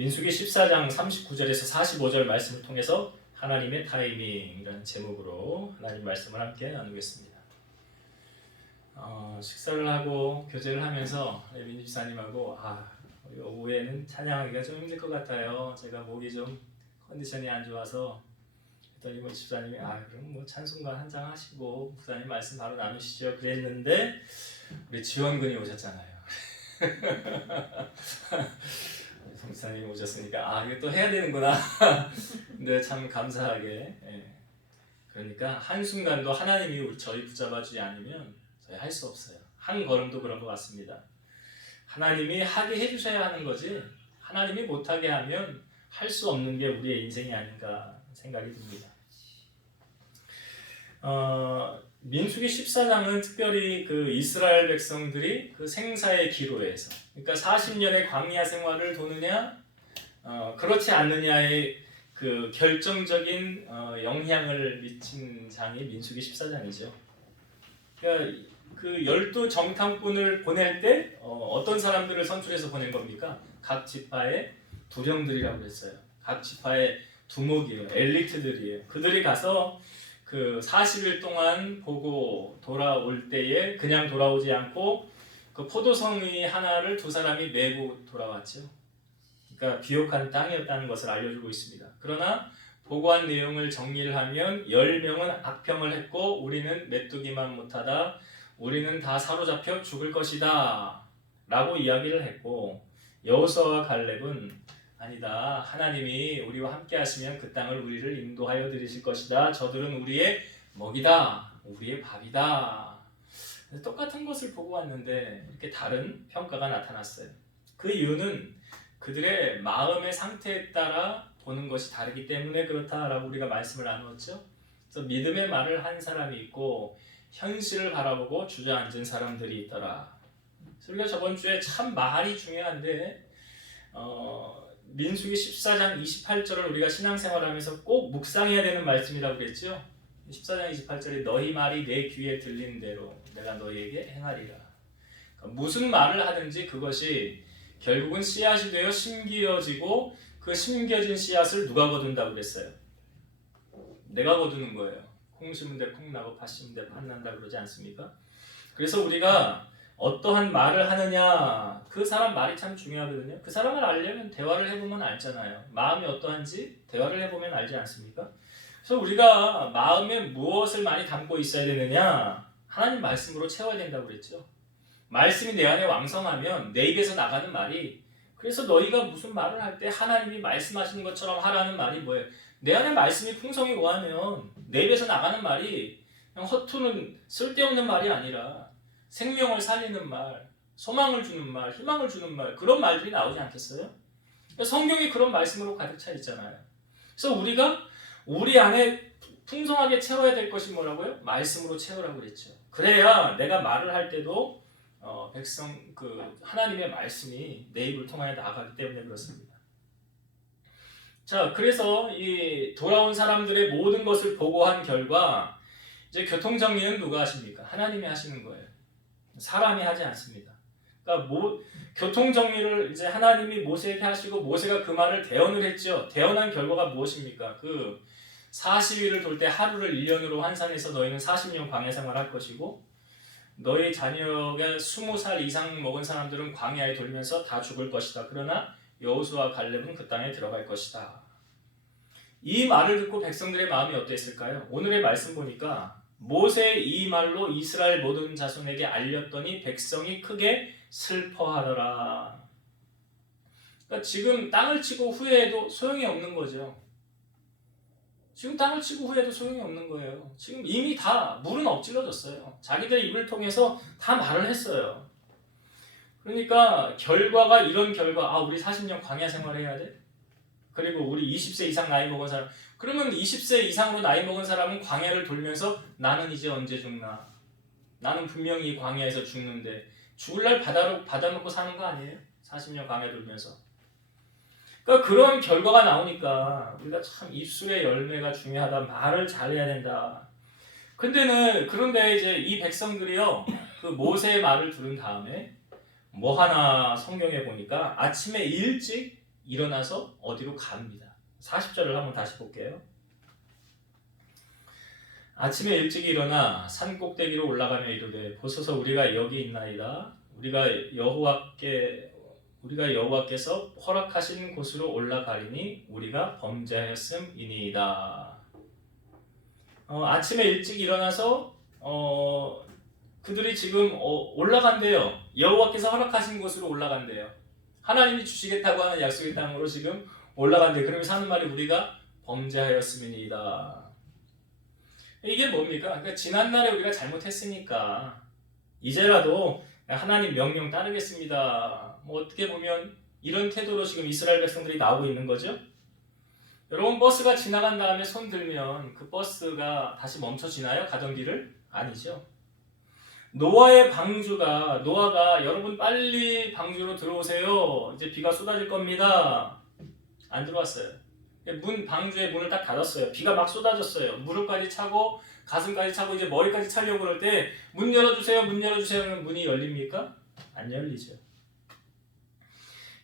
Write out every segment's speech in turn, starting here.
민수기 14장 39절에서 45절 말씀을 통해서 하나님의 타이밍이라는 제목으로 하나님 말씀을 함께 나누겠습니다. 식사를 하고 교제를 하면서 민주 집사님하고 오후에는 찬양하기가 좀 힘들 것 같아요. 제가 목이 좀 컨디션이 안 좋아서 그랬더니 집사님이 그럼 뭐 찬송가 한 장 하시고 목사님 말씀 바로 나누시죠 그랬는데 우리 지원군이 오셨잖아요. 성사님이 오셨으니까 이거 또 해야 되는구나. 근데 참 감사하게 그러니까 한순간도 하나님이 저희 붙잡아주지 않으면 저희 할 수 없어요. 한 걸음도 그런 것 같습니다. 하나님이 하게 해주셔야 하는 거지 하나님이 못하게 하면 할 수 없는 게 우리의 인생이 아닌가 생각이 듭니다. 민수기 14장은 특별히 그 이스라엘 백성들이 그 생사의 기로에서 그러니까 40년의 광야 생활을 도느냐 그렇지 않느냐의 그 결정적인 영향을 미친 장이 민수기 14장이죠. 그러니까 그 12정탐꾼을 보낼 때 어떤 사람들을 선출해서 보낸 겁니까? 각 지파의 두령들이라고 했어요. 각 지파의 두목이에요. 엘리트들이에요. 그들이 가서 그 40일 동안 보고 돌아올 때에 그냥 돌아오지 않고 그 포도송이 하나를 두 사람이 메고 돌아왔죠. 그러니까 비옥한 땅이었다는 것을 알려주고 있습니다. 그러나 보고한 내용을 정리를 하면 10명은 악평을 했고 우리는 메뚜기만 못하다. 우리는 다 사로잡혀 죽을 것이다 라고 이야기를 했고 여호수아와 갈렙은 아니다. 하나님이 우리와 함께 하시면 그 땅을 우리를 인도하여 드리실 것이다. 저들은 우리의 먹이다. 우리의 밥이다. 똑같은 것을 보고 왔는데 이렇게 다른 평가가 나타났어요. 그 이유는 그들의 마음의 상태에 따라 보는 것이 다르기 때문에 그렇다라고 우리가 말씀을 나누었죠. 그래서 믿음의 말을 한 사람이 있고 현실을 바라보고 주저앉은 사람들이 있더라. 우리가 저번 주에 참 말이 중요한데 민수기 14장 28절을 우리가 신앙생활하면서 꼭 묵상해야 되는 말씀이라고 그랬죠. 14장 28절에 너희 말이 내 귀에 들리는 대로 내가 너희에게 행하리라. 그러니까 무슨 말을 하든지 그것이 결국은 씨앗이 되어 심겨지고 그 심겨진 씨앗을 누가 거둔다고 그랬어요? 내가 거두는 거예요. 콩 심은 데 콩 나고 팥 심은 데 팥 난다 그러지 않습니까? 그래서 우리가 어떠한 말을 하느냐 그 사람 말이 참 중요하거든요. 그 사람을 알려면 대화를 해보면 알잖아요. 마음이 어떠한지 대화를 해보면 알지 않습니까? 그래서 우리가 마음에 무엇을 많이 담고 있어야 되느냐 하나님 말씀으로 채워야 된다고 그랬죠. 말씀이 내 안에 왕성하면 내 입에서 나가는 말이 그래서 너희가 무슨 말을 할 때 하나님이 말씀하시는 것처럼 하라는 말이 뭐예요? 내 안에 말씀이 풍성히 고하면 내 입에서 나가는 말이 그냥 허투는 쓸데없는 말이 아니라 생명을 살리는 말, 소망을 주는 말, 희망을 주는 말 그런 말들이 나오지 않겠어요? 성경이 그런 말씀으로 가득 차 있잖아요. 그래서 우리가 우리 안에 풍성하게 채워야 될 것이 뭐라고요? 말씀으로 채우라고 그랬죠. 그래야 내가 말을 할 때도 하나님의 말씀이 내 입을 통하여 나아가기 때문에 그렇습니다. 자, 그래서 이 돌아온 사람들의 모든 것을 보고한 결과 이제 교통정리는 누가 하십니까? 하나님이 하시는 거예요. 사람이 하지 않습니다. 그러니까 교통정리를 이제 하나님이 모세에게 하시고 모세가 그 말을 대언을 했죠. 대언한 결과가 무엇입니까? 그 40일을 돌 때 하루를 1년으로 환산해서 너희는 40년 광야 생활할 것이고 너희 자녀가 20살 이상 먹은 사람들은 광야에 돌면서 다 죽을 것이다. 그러나 여호수아와 갈렙은 그 땅에 들어갈 것이다. 이 말을 듣고 백성들의 마음이 어땠을까요? 오늘의 말씀 보니까 모세의 이 말로 이스라엘 모든 자손에게 알렸더니 백성이 크게 슬퍼하더라. 그러니까 지금 땅을 치고 후회해도 소용이 없는 거죠. 지금 땅을 치고 후회해도 소용이 없는 거예요. 지금 이미 다 물은 엎질러졌어요. 자기들 입을 통해서 다 말을 했어요. 그러니까 결과가 이런 결과 우리 40년 광야 생활해야 돼? 그리고 우리 20세 이상 나이 먹은 사람 그러면 20세 이상으로 나이 먹은 사람은 광야를 돌면서 나는 이제 언제 죽나? 나는 분명히 광야에서 죽는데 죽을 날 받아먹고 사는 거 아니에요? 40년 광야 돌면서. 그러니까 그런 결과가 나오니까 우리가 참 입술의 열매가 중요하다. 말을 잘해야 된다. 그런데 이제 이 백성들이요. 그 모세의 말을 들은 다음에 뭐 하나 성경에 보니까 아침에 일찍 일어나서 어디로 갑니다. 40절을 한번 다시 볼게요. 아침에 일찍 일어나 산 꼭대기로 올라가며 이르되 보소서 우리가 여기 있나이다. 우리가 여호와께서 허락하신 곳으로 올라가리니 우리가 범죄하였음이니이다. 아침에 일찍 일어나서 그들이 지금 올라간대요. 여호와께서 허락하신 곳으로 올라간대요. 하나님이 주시겠다고 하는 약속의 땅으로 지금 올라간대요. 그러면서 하는 말이 우리가 범죄하였음이니이다. 이게 뭡니까? 그러니까 지난날에 우리가 잘못했으니까 이제라도 하나님 명령 따르겠습니다. 뭐 어떻게 보면 이런 태도로 지금 이스라엘 백성들이 나오고 있는 거죠. 여러분 버스가 지나간 다음에 손 들면 그 버스가 다시 멈춰지나요? 가던 길을? 아니죠. 노아가 여러분 빨리 방주로 들어오세요. 이제 비가 쏟아질 겁니다. 안 들어왔어요. 방주의 문을 딱 닫았어요. 비가 막 쏟아졌어요. 무릎까지 차고 가슴까지 차고 이제 머리까지 차려고 그럴 때 문 열어주세요. 문 열어주세요 하면 문이 열립니까? 안 열리죠.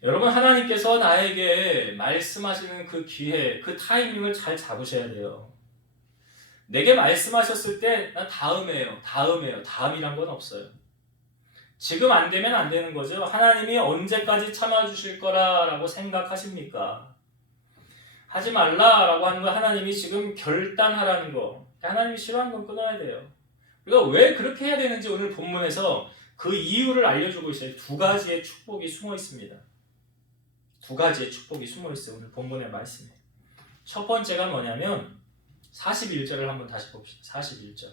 여러분 하나님께서 나에게 말씀하시는 그 기회, 그 타이밍을 잘 잡으셔야 돼요. 내게 말씀하셨을 때 난 다음이에요. 다음이란 건 없어요. 지금 안 되면 안 되는 거죠. 하나님이 언제까지 참아주실 거라고 생각하십니까? 하지 말라라고 하는 거 하나님이 지금 결단하라는 거. 하나님이 싫어하는 건 끊어야 돼요. 우리가 왜 그렇게 해야 되는지 오늘 본문에서 그 이유를 알려주고 있어요. 두 가지의 축복이 숨어 있습니다. 두 가지의 축복이 숨어 있어요. 오늘 본문의 말씀에. 첫 번째가 뭐냐면 41절을 한번 다시 봅시다. 41절.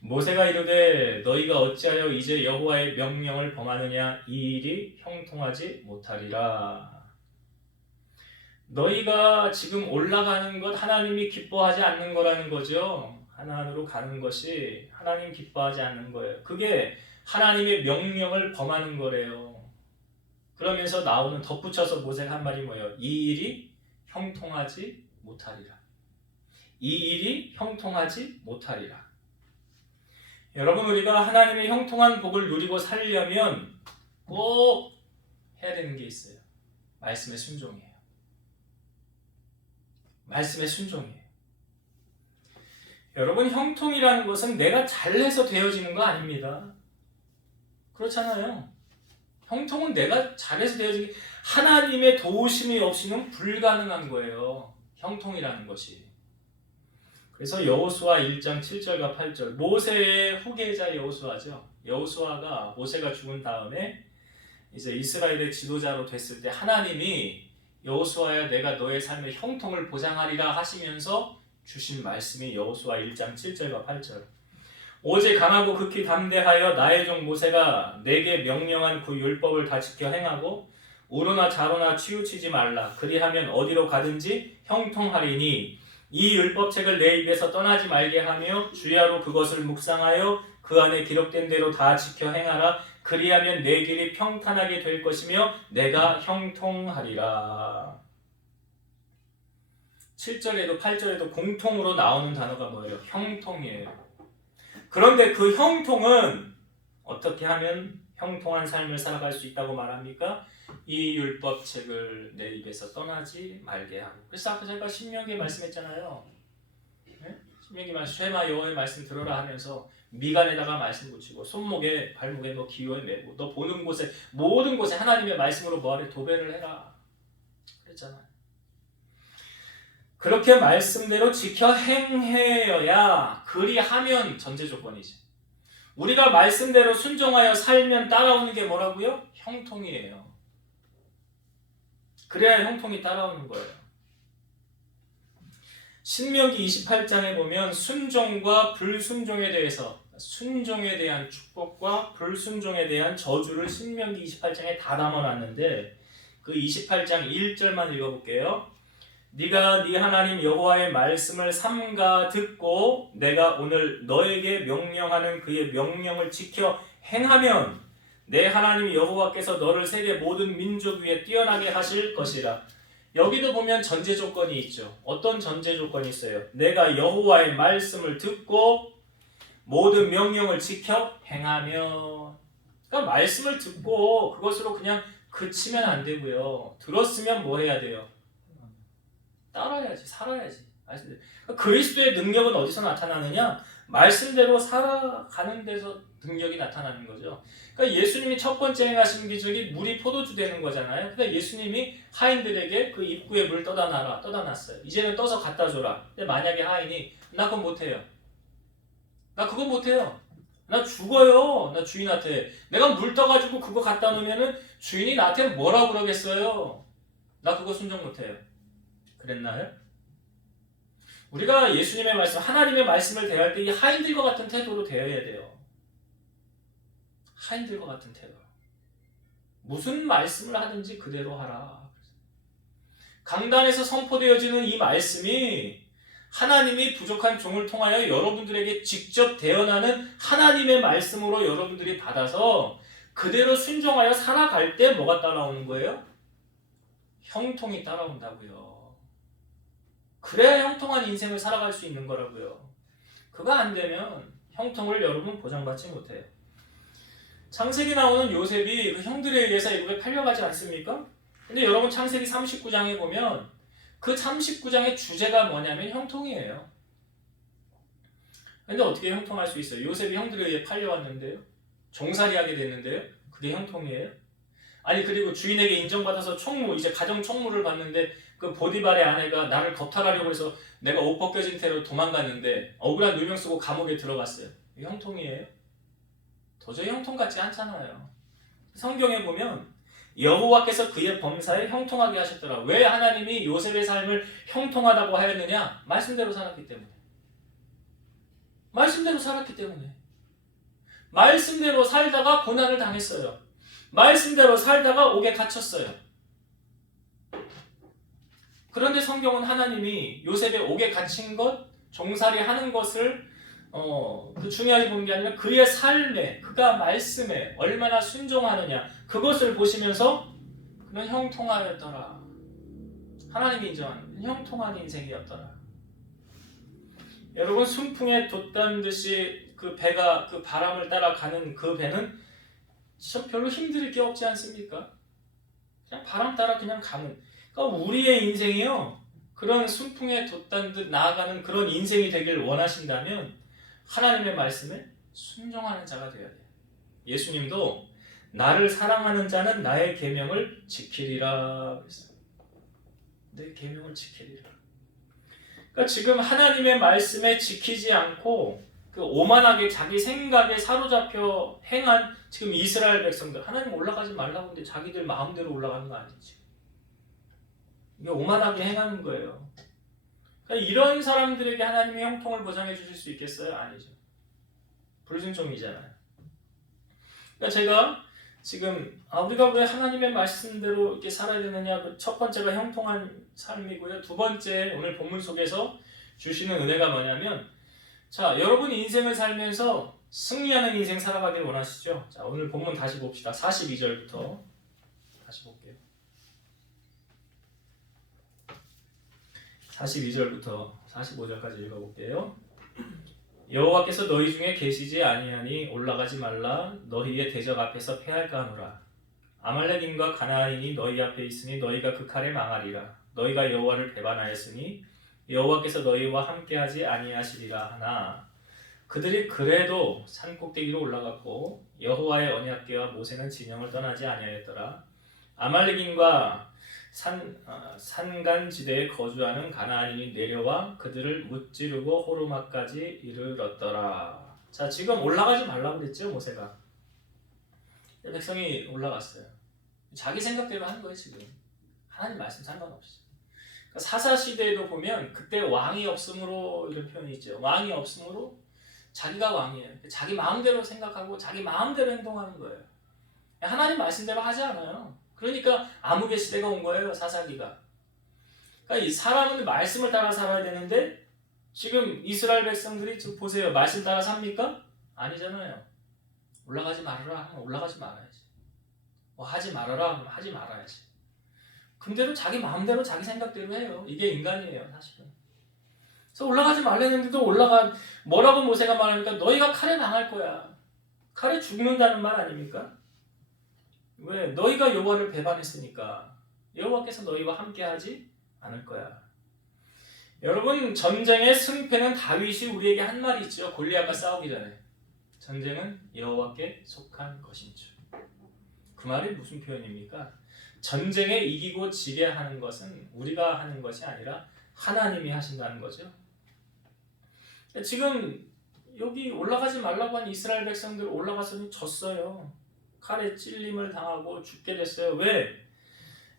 모세가 이르되 너희가 어찌하여 이제 여호와의 명령을 범하느냐 이 일이 형통하지 못하리라. 너희가 지금 올라가는 것 하나님이 기뻐하지 않는 거라는 거죠. 하나님으로 가는 것이 하나님 기뻐하지 않는 거예요. 그게 하나님의 명령을 범하는 거래요. 그러면서 나오는 덧붙여서 모세가 한 말이 뭐예요? 이 일이 형통하지 못하리라. 이 일이 형통하지 못하리라. 여러분 우리가 하나님의 형통한 복을 누리고 살려면 꼭 해야 되는 게 있어요. 말씀에 순종이에요. 말씀에 순종이에요. 여러분 형통이라는 것은 내가 잘해서 되어지는 거 아닙니다. 그렇잖아요. 형통은 내가 잘해서 되어지기 하나님의 도우심이 없이는 불가능한 거예요. 형통이라는 것이. 그래서 여호수아 1장 7절과 8절 모세의 후계자 여호수아죠. 여호수아가 모세가 죽은 다음에 이제 이스라엘의 지도자로 됐을 때 하나님이 여호수아야 내가 너의 삶의 형통을 보장하리라 하시면서 주신 말씀이 여호수아 1장 7절과 8절. 오직 강하고 극히 담대하여 나의 종 모세가 내게 명령한 그 율법을 다 지켜 행하고 우로나 좌로나 치우치지 말라. 그리하면 어디로 가든지 형통하리니 이 율법책을 내 입에서 떠나지 말게 하며 주야로 그것을 묵상하여 그 안에 기록된 대로 다 지켜 행하라. 그리하면 내 길이 평탄하게 될 것이며 내가 형통하리라. 7절에도 8절에도 공통으로 나오는 단어가 뭐예요? 형통이에요. 그런데 그 형통은 어떻게 하면 형통한 삶을 살아갈 수 있다고 말합니까? 이 율법책을 내 입에서 떠나지 말게 하고. 그래서 아까 제가 신명기에 말씀했잖아요. 네? 신명기 말씀 쉐마 여호와의 말씀 들어라 하면서 미간에다가 말씀 붙이고 손목에 발목에 너 기호에 매고 너 보는 곳에 모든 곳에 하나님의 말씀으로 뭐하래? 도배를 해라. 그랬잖아요. 그렇게 말씀대로 지켜 행해야 그리하면 전제 조건이지. 우리가 말씀대로 순종하여 살면 따라오는 게 뭐라고요? 형통이에요. 그래야 형통이 따라오는 거예요. 신명기 28장에 보면 순종과 불순종에 대해서 순종에 대한 축복과 불순종에 대한 저주를 신명기 28장에 다 담아놨는데 그 28장 1절만 읽어볼게요. 네가 네 하나님 여호와의 말씀을 삼가 듣고 내가 오늘 너에게 명령하는 그의 명령을 지켜 행하면 내 하나님 여호와께서 너를 세계 모든 민족 위에 뛰어나게 하실 것이라. 여기도 보면 전제 조건이 있죠. 어떤 전제 조건이 있어요? 내가 여호와의 말씀을 듣고 모든 명령을 지켜 행하면. 그러니까 말씀을 듣고 그것으로 그냥 그치면 안 되고요. 들었으면 뭐 해야 돼요? 따라야지, 살아야지. 그리스도의 능력은 어디서 나타나느냐? 말씀대로 살아가는 데서 능력이 나타나는 거죠. 그러니까 예수님이 첫 번째 행하신 기적이 물이 포도주 되는 거잖아요. 그러니까 예수님이 하인들에게 그 입구에 물 떠다 놔라, 떠다 놨어요. 이제는 떠서 갖다 줘라. 근데 만약에 하인이 나 그건 못해요. 나 그건 못해요. 나 죽어요. 나 주인한테. 내가 물 떠가지고 그거 갖다 놓으면은 주인이 나한테 뭐라 그러겠어요. 나 그거 순종 못해요. 그랬나요? 우리가 예수님의 말씀, 하나님의 말씀을 대할 때 이 하인들과 같은 태도로 대해야 돼요. 하인들과 같은 태도. 무슨 말씀을 하든지 그대로 하라. 강단에서 선포되어지는 이 말씀이 하나님이 부족한 종을 통하여 여러분들에게 직접 대언하는 하나님의 말씀으로 여러분들이 받아서 그대로 순종하여 살아갈 때 뭐가 따라오는 거예요? 형통이 따라온다고요. 그래야 형통한 인생을 살아갈 수 있는 거라고요. 그거 안 되면 형통을 여러분 보장받지 못해요. 창세기 나오는 요셉이 그 형들에 의해서 애굽에 팔려가지 않습니까? 근데 여러분 창세기 39장에 보면 그 39장의 주제가 뭐냐면 형통이에요. 근데 어떻게 형통할 수 있어요? 요셉이 형들에 의해 팔려왔는데요. 종살이하게 됐는데요. 그게 형통이에요? 아니 그리고 주인에게 인정받아서 총무, 이제 가정 총무를 받는데 그 보디발의 아내가 나를 겁탈하려고 해서 내가 옷 벗겨진 채로 도망갔는데 억울한 누명 쓰고 감옥에 들어갔어요. 이게 형통이에요? 도저히 형통 같지 않잖아요. 성경에 보면 여호와께서 그의 범사에 형통하게 하셨더라. 왜 하나님이 요셉의 삶을 형통하다고 하였느냐? 말씀대로 살았기 때문에. 말씀대로 살았기 때문에. 말씀대로 살다가 고난을 당했어요. 말씀대로 살다가 옥에 갇혔어요. 그런데 성경은 하나님이 요셉의 옥에 갇힌 것, 종살이 하는 것을 그 중요하게 보는 게 아니라 그의 삶에, 그가 말씀에 얼마나 순종하느냐 그것을 보시면서 그는 형통하였더라. 하나님이 인정하는 형통한 인생이었더라. 여러분 순풍에 돛단 듯이 그 배가 그 바람을 따라가는 그 배는 별로 힘들 게 없지 않습니까? 그냥 바람 따라 그냥 가는. 그러니까 우리의 인생이요. 그런 순풍에 돛단 듯 나아가는 그런 인생이 되길 원하신다면 하나님의 말씀에 순종하는 자가 되어야 돼요. 예수님도 나를 사랑하는 자는 나의 계명을 지키리라 그랬어요. 내 계명을 지키리라. 그러니까 지금 하나님의 말씀에 지키지 않고 그 오만하게 자기 생각에 사로잡혀 행한 지금 이스라엘 백성들, 하나님 올라가지 말라고 하는데 자기들 마음대로 올라가는 거 아니지. 이게 오만하게 행하는 거예요. 그러니까 이런 사람들에게 하나님이 형통을 보장해 주실 수 있겠어요? 아니죠. 불순종이잖아요. 그러니까 제가 지금 우리가 왜 하나님의 말씀대로 이렇게 살아야 되느냐, 첫 번째가 형통한 삶이고요. 두 번째 오늘 본문 속에서 주시는 은혜가 뭐냐면, 자 여러분이 인생을 살면서 승리하는 인생 살아가길 원하시죠? 자 오늘 본문 다시 봅시다. 42절부터 다시 볼게요. 42절부터 45절까지 읽어볼게요. 여호와께서 너희 중에 계시지 아니하니 올라가지 말라. 너희의 대적 앞에서 패할까 하노라. 아말렉인과 가나안인이 너희 앞에 있으니 너희가 그 칼에 망하리라. 너희가 여호와를 배반하였으니 여호와께서 너희와 함께하지 아니하시리라 하나 그들이 그래도 산 꼭대기로 올라갔고 여호와의 언약궤와 모세는 진영을 떠나지 아니하였더라. 아말렉인과 산간지대에 거주하는 가나안인이 내려와 그들을 무찌르고 호르마까지 이르렀더라. 자 지금 올라가지 말라고 그랬죠 모세가. 백성이 올라갔어요. 자기 생각대로 하는 거예요 지금. 하나님 말씀 상관없이. 그러니까 사사시대에도 보면 그때 왕이 없으므로 이런 표현이 있죠. 왕이 없으므로 자기가 왕이에요. 자기 마음대로 생각하고 자기 마음대로 행동하는 거예요. 하나님 말씀대로 하지 않아요. 그러니까 암흑의 시대가 온 거예요. 사사기가. 그러니까 이 사람은 말씀을 따라 살아야 되는데 지금 이스라엘 백성들이 지금 보세요. 말씀 따라 삽니까? 아니잖아요. 올라가지 말아라 하면 올라가지 말아야지. 뭐 하지 말아라 하면 하지 말아야지. 근데도 자기 마음대로 자기 생각대로 해요. 이게 인간이에요 사실은. 그래서 올라가지 말랬는데도 뭐라고 모세가 말하니까 너희가 칼에 당할 거야. 칼에 죽는다는 말 아닙니까? 왜? 너희가 여호와를 배반했으니까 여호와께서 너희와 함께하지 않을 거야. 여러분, 전쟁의 승패는 다윗이 우리에게 한 말이 있죠. 골리앗과 싸우기 전에 전쟁은 여호와께 속한 것인 줄. 그 말이 무슨 표현입니까? 전쟁에 이기고 지게 하는 것은 우리가 하는 것이 아니라 하나님이 하신다는 거죠. 지금 여기 올라가지 말라고 한 이스라엘 백성들 올라가서는 졌어요. 칼에 찔림을 당하고 죽게 됐어요. 왜?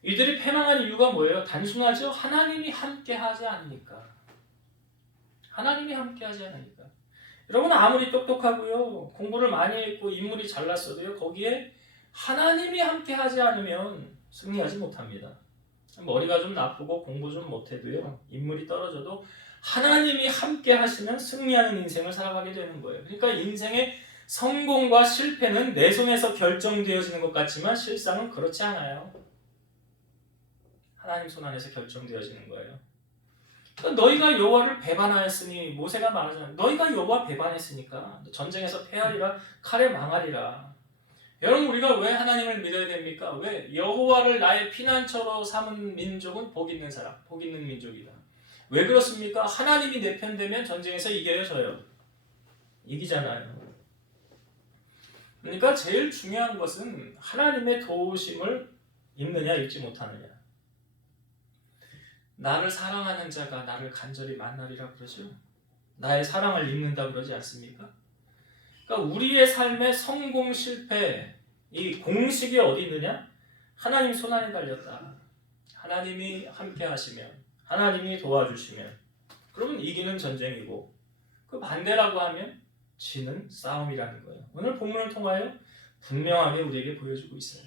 이들이 패망한 이유가 뭐예요? 단순하죠. 하나님이 함께 하지 않으니까. 하나님이 함께 하지 않으니까. 여러분, 아무리 똑똑하고요, 공부를 많이 했고 인물이 잘났어도요, 거기에 하나님이 함께 하지 않으면 승리하지 못합니다. 머리가 좀 나쁘고 공부 좀 못해도요, 인물이 떨어져도 하나님이 함께 하시면 승리하는 인생을 살아가게 되는 거예요. 그러니까 인생의 성공과 실패는 내 손에서 결정되어지는 것 같지만 실상은 그렇지 않아요. 하나님 손 안에서 결정되어지는 거예요. 그러니까 너희가 여호와를 배반하였으니, 모세가 말하잖아요. 너희가 여호와 배반했으니까 전쟁에서 패하리라, 칼에 망하리라. 여러분, 우리가 왜 하나님을 믿어야 됩니까? 왜? 여호와를 나의 피난처로 삼은 민족은 복 있는 사람, 복 있는 민족이다. 왜 그렇습니까? 하나님이 내 편 되면 전쟁에서 이겨요, 져요? 이기잖아요. 그러니까 제일 중요한 것은 하나님의 도우심을 읽느냐 읽지 못하느냐. 나를 사랑하는 자가 나를 간절히 만나리라 그러죠. 나의 사랑을 읽는다 그러지 않습니까? 그러니까 우리의 삶의 성공 실패, 이 공식이 어디 있느냐? 하나님 손안에 달렸다. 하나님이 함께 하시면, 하나님이 도와주시면, 그러면 이기는 전쟁이고, 그 반대라고 하면 지는 싸움이라는 거예요. 오늘 본문을 통하여 분명하게 우리에게 보여주고 있어요.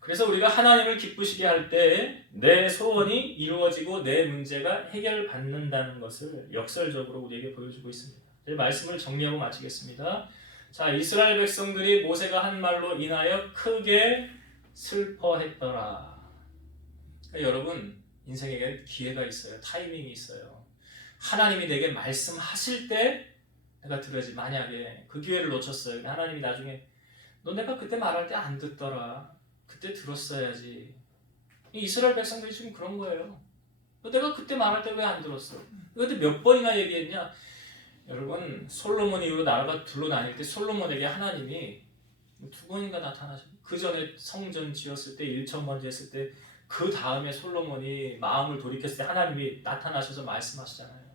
그래서 우리가 하나님을 기쁘시게 할 때 내 소원이 이루어지고 내 문제가 해결받는다는 것을 역설적으로 우리에게 보여주고 있습니다. 이제 말씀을 정리하고 마치겠습니다. 자, 이스라엘 백성들이 모세가 한 말로 인하여 크게 슬퍼했더라. 그러니까 여러분, 인생에게 기회가 있어요. 타이밍이 있어요. 하나님이 내게 말씀하실 때 내가 들어야지. 만약에 그 기회를 놓쳤어요. 하나님이 나중에 너 내가 그때 말할 때 안 듣더라. 그때 들었어야지. 이스라엘 백성들이 지금 그런 거예요. 내가 그때 말할 때 왜 안 들었어? 그때 몇 번이나 얘기했냐? 여러분, 솔로몬 이후로 나라가 둘로 나뉠 때 솔로몬에게 하나님이 2번인가 나타나셨어요. 그 전에 성전 지었을 때 1천번째 했을 때, 그 다음에 솔로몬이 마음을 돌이켰을 때 하나님이 나타나셔서 말씀하시잖아요.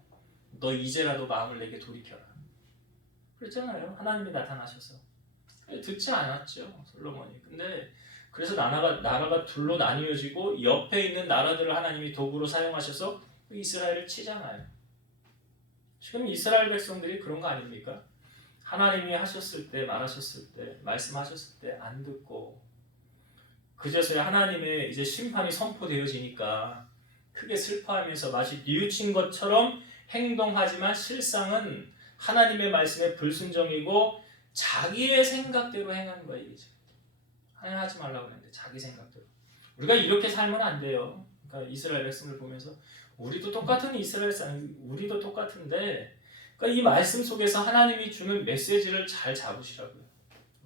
너 이제라도 마음을 내게 돌이켜라. 그랬잖아요. 하나님이 나타나셔서. 듣지 않았죠, 솔로몬이. 근데 그래서 나라가 둘로 나뉘어지고 옆에 있는 나라들을 하나님이 도구로 사용하셔서 이스라엘을 치잖아요. 지금 이스라엘 백성들이 그런 거 아닙니까? 하나님이 하셨을 때, 말하셨을 때, 말씀하셨을 때 안 듣고, 그제서야 하나님의 이제 심판이 선포되어지니까 크게 슬퍼하면서 마치 뉘우친 것처럼 행동하지만 실상은 하나님의 말씀에 불순종이고 자기의 생각대로 행하는 거예요. 이게 하나님 하지 말라고 했는데 자기 생각대로. 우리가 이렇게 살면 안 돼요. 그러니까 이스라엘 백성을 보면서 우리도 똑같은 이스라엘 사람, 우리도 똑같은데, 그러니까 이 말씀 속에서 하나님이 주는 메시지를 잘 잡으시라고요.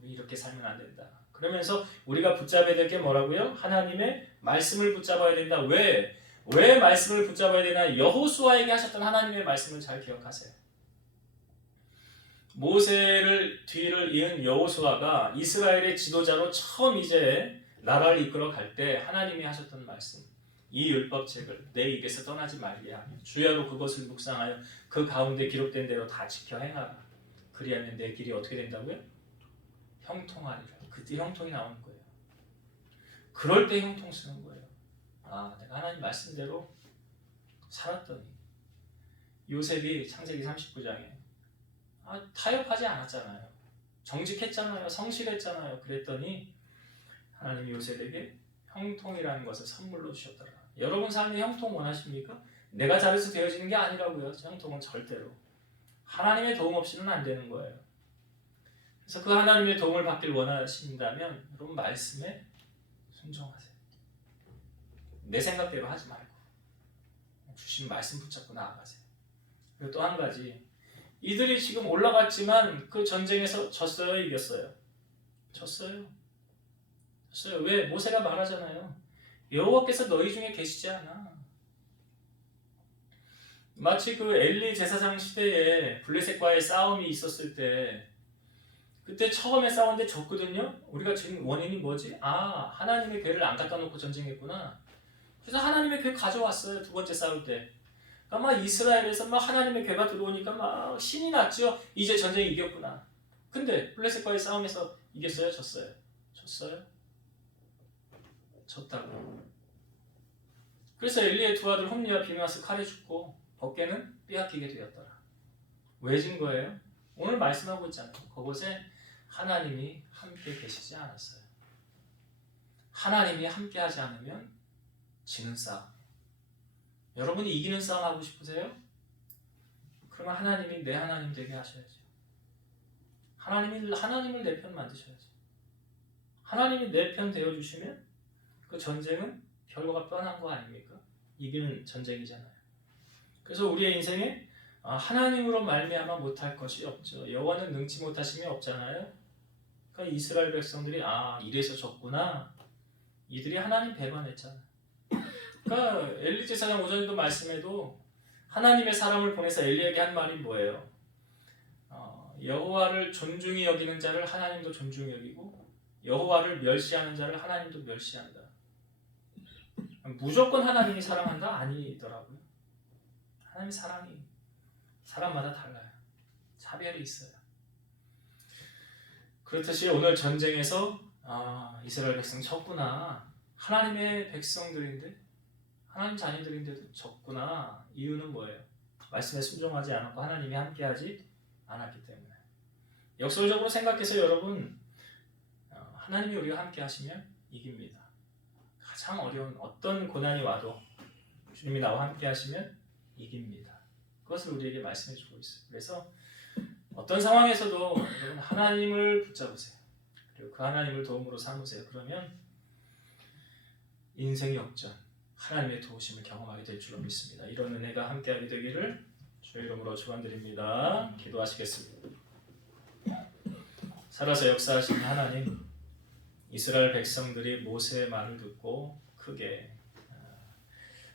우리 이렇게 살면 안 된다. 그러면서 우리가 붙잡아야 될 게 뭐라고요? 하나님의 말씀을 붙잡아야 된다. 왜 말씀을 붙잡아야 되나? 여호수아에게 하셨던 하나님의 말씀을 잘 기억하세요. 모세를 뒤를 이은 여호수아가 이스라엘의 지도자로 처음 이제 나라를 이끌어 갈 때 하나님이 하셨던 말씀, 이 율법책을 내 입에서 떠나지 말게 하며 주야로 그것을 묵상하여 그 가운데 기록된 대로 다 지켜 행하라. 그리하면 내 길이 어떻게 된다고요? 형통하리라. 그때 형통이 나오는 거예요. 그럴 때 형통 쓰는 거예요. 아, 내가 하나님 말씀대로 살았더니. 요셉이 창세기 39장에 타협하지 않았잖아요. 정직했잖아요. 성실했잖아요. 그랬더니 하나님이 요셉에게 형통이라는 것을 선물로 주셨더라. 여러분 삶에 형통 원하십니까? 내가 잘해서 되어지는 게 아니라고요. 형통은 절대로 하나님의 도움 없이는 안 되는 거예요. 그래서 그 하나님의 도움을 받길 원하신다면 여러분 말씀에 순종하세요. 내 생각대로 하지 말고 주신 말씀 붙잡고 나아가세요. 그리고 또 한 가지, 이들이 지금 올라갔지만 그 전쟁에서 졌어요, 이겼어요? 졌어요. 그래서 왜 모세가 말하잖아요. 여호와께서 너희 중에 계시지 않아. 마치 그 엘리 제사장 시대에 블레셋과의 싸움이 있었을 때 그때 처음에 싸웠는데 졌거든요. 우리가 지금 원인이 뭐지? 하나님의 괴를 안 갖다 놓고 전쟁했구나. 그래서 하나님의 괴 가져왔어요. 두 번째 싸울 때. 그러니까 막 이스라엘에서 막 하나님의 괴가 들어오니까 막 신이 났죠. 이제 전쟁이 이겼구나. 근데 블레셋과의 싸움에서 이겼어요? 졌어요? 졌어요? 졌다고. 그래서 엘리의 두 아들 홈리와 비느하스 칼에 죽고 법궤는 빼앗기게 되었더라. 왜 진 거예요? 오늘 말씀하고 있잖아요. 그곳에 하나님이 함께 계시지 않았어요. 하나님이 함께 하지 않으면 지는 싸움. 여러분이 이기는 싸움 하고 싶으세요? 그러면 하나님이 내 하나님 되게 하셔야죠. 하나님을 내 편 만드셔야죠. 하나님이 내 편 되어주시면 그 전쟁은 결과가 뻔한 거 아닙니까? 이기는 전쟁이잖아요. 그래서 우리의 인생에 하나님으로 말미암아 못할 것이 없죠. 여호와는 능치 못하심이 없잖아요. 그러니까 이스라엘 백성들이 이래서 졌구나. 이들이 하나님 배반했잖아요. 그러니까 엘리 제사장 오전에도 말씀해도 하나님의 사람을 보내서 엘리에게 한 말이 뭐예요? 여호와를 존중히 여기는 자를 하나님도 존중히 여기고 여호와를 멸시하는 자를 하나님도 멸시한다. 무조건 하나님이 사랑한다? 아니더라고요. 하나님의 사랑이 사람마다 달라요. 차별이 있어요. 그렇듯이 오늘 전쟁에서 이스라엘 백성 졌구나. 하나님의 백성들인데 하나님 자녀들인데도 졌구나. 이유는 뭐예요? 말씀에 순종하지 않았고 하나님이 함께하지 않았기 때문에. 역설적으로 생각해서 여러분 하나님이 우리가 함께 하시면 이깁니다. 가장 어려운 어떤 고난이 와도 주님이 나와 함께 하시면 이깁니다. 그것을 우리에게 말씀해 주고 있어요. 그래서 어떤 상황에서도 여러분 하나님을 붙잡으세요. 그리고 그 하나님을 도움으로 삼으세요. 그러면 인생 역전, 하나님의 도우심을 경험하게 될 줄로 믿습니다. 이런 은혜가 함께하게 되기를 주의 이름으로 축원드립니다. 기도하시겠습니다. 살아서 역사하시는 하나님, 이스라엘 백성들이 모세의 말을 듣고 크게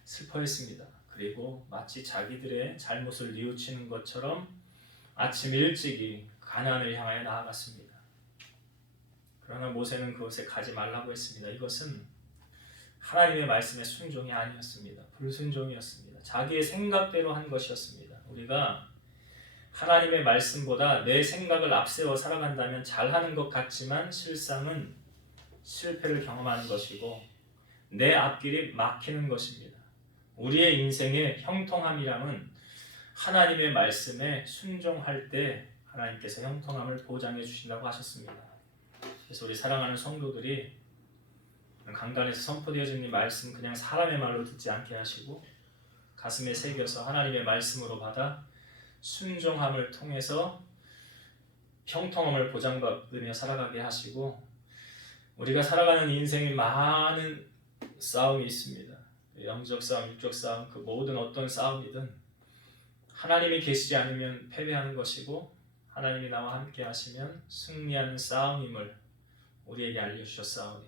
슬퍼했습니다. 그리고 마치 자기들의 잘못을 뉘우치는 것처럼 아침 일찍이 가나안을 향하여 나아갔습니다. 그러나 모세는 그곳에 가지 말라고 했습니다. 이것은 하나님의 말씀에 순종이 아니었습니다. 불순종이었습니다. 자기의 생각대로 한 것이었습니다. 우리가 하나님의 말씀보다 내 생각을 앞세워 살아간다면 잘하는 것 같지만 실상은 실패를 경험하는 것이고 내 앞길이 막히는 것입니다. 우리의 인생의 형통함이란 하나님의 말씀에 순종할 때 하나님께서 형통함을 보장해 주신다고 하셨습니다. 그래서 우리 사랑하는 성도들이 강단에서 선포되어진 이 말씀 그냥 사람의 말로 듣지 않게 하시고 가슴에 새겨서 하나님의 말씀으로 받아 순종함을 통해서 형통함을 보장받으며 살아가게 하시고 우리가 살아가는 인생에 많은 싸움이 있습니다. 영적 싸움, 육적 싸움, 그 모든 어떤 싸움이든 하나님이 계시지 않으면 패배하는 것이고 하나님이 나와 함께 하시면 승리하는 싸움임을 우리에게 알려주셨사오니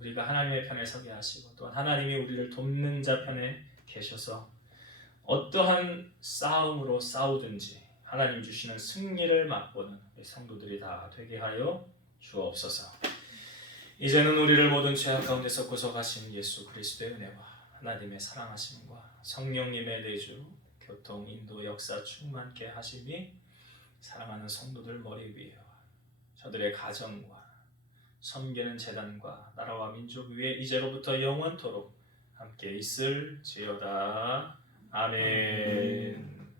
우리가 하나님의 편에 서게 하시고 또 하나님이 우리를 돕는 자 편에 계셔서 어떠한 싸움으로 싸우든지 하나님 주시는 승리를 맛보는 우리 성도들이 다 되게 하여 주옵소서. 이제는 우리를 모든 죄악 가운데서 구속하신 예수 그리스도의 은혜와 하나님의 사랑하심과 성령님의 내주, 교통, 인도, 역사 충만케 하심이 사랑하는 성도들 머리 위에 저들의 가정과 섬기는 재단과 나라와 민족 위에 이제로부터 영원토록 함께 있을지어다. 아멘.